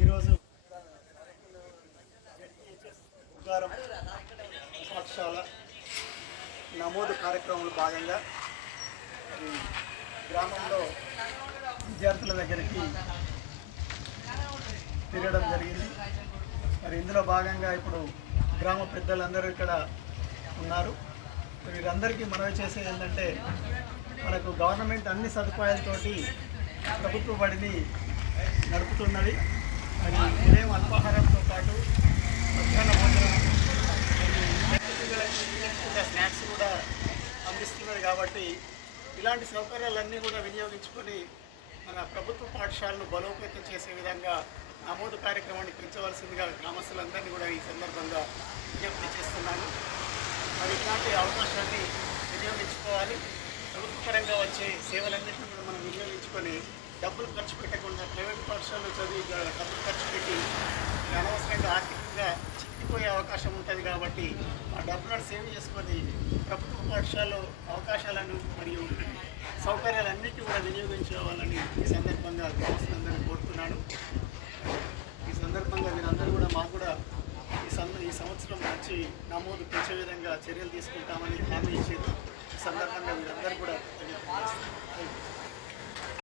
ఈరోజు ఉగారం పాఠశాల నమోదు కార్యక్రమంలో భాగంగా ఈ గ్రామంలో విద్యార్థుల దగ్గరికి తిరగడం జరిగింది. మరి ఇందులో భాగంగా ఇప్పుడు గ్రామ పెద్దలందరూ ఇక్కడ ఉన్నారు. వీరందరికీ మనవి చేసేది ఏంటంటే, మనకు గవర్నమెంట్ అన్ని సదుపాయాలతోటి ప్రభుత్వ బడిని నడుపుతున్నది. మరి ఉదయం అల్పాహారంతో పాటు మధ్యాహ్న భోజనం స్నాక్స్ కూడా అందిస్తున్నది. కాబట్టి ఇలాంటి సౌకర్యాలన్నీ కూడా వినియోగించుకొని మన ప్రభుత్వ పాఠశాలను బలోపేతం చేసే విధంగా నమోదు కార్యక్రమాన్ని పెంచవలసిందిగా గ్రామస్తులందరినీ కూడా ఈ సందర్భంగా విజ్ఞప్తి చేస్తున్నాను. మరి ఇలాంటి అవకాశాన్ని వినియోగించుకోవాలి. ప్రభుత్వ పరంగా వచ్చే సేవలన్నింటినీ కూడా మనం వినియోగించుకొని డబ్బులు ఖర్చు పెట్టకుండా ప్రైవేట్ పాఠశాలలో చదివి డబ్బులు ఖర్చు పెట్టి అనవసరంగా ఆర్థికంగా చిక్కిపోయే అవకాశం ఉంటుంది. కాబట్టి ఆ డబ్బులను సేవ్ చేసుకొని ప్రభుత్వ పాఠశాలలో అవకాశాలను మరియు సౌకర్యాలన్నింటినీ కూడా వినియోగించుకోవాలని ఈ సందర్భంగా గ్రామస్తులందరినీ కోరుతున్నాను. ఈ సందర్భంగా వీరందరూ కూడా మాకు కూడా ఈ సంవత్సరం మంచి నమోదు పెంచే విధంగా చర్యలు తీసుకుంటామని హామీ ఇచ్చారు. ఈ సందర్భంగా వీరందరూ కూడా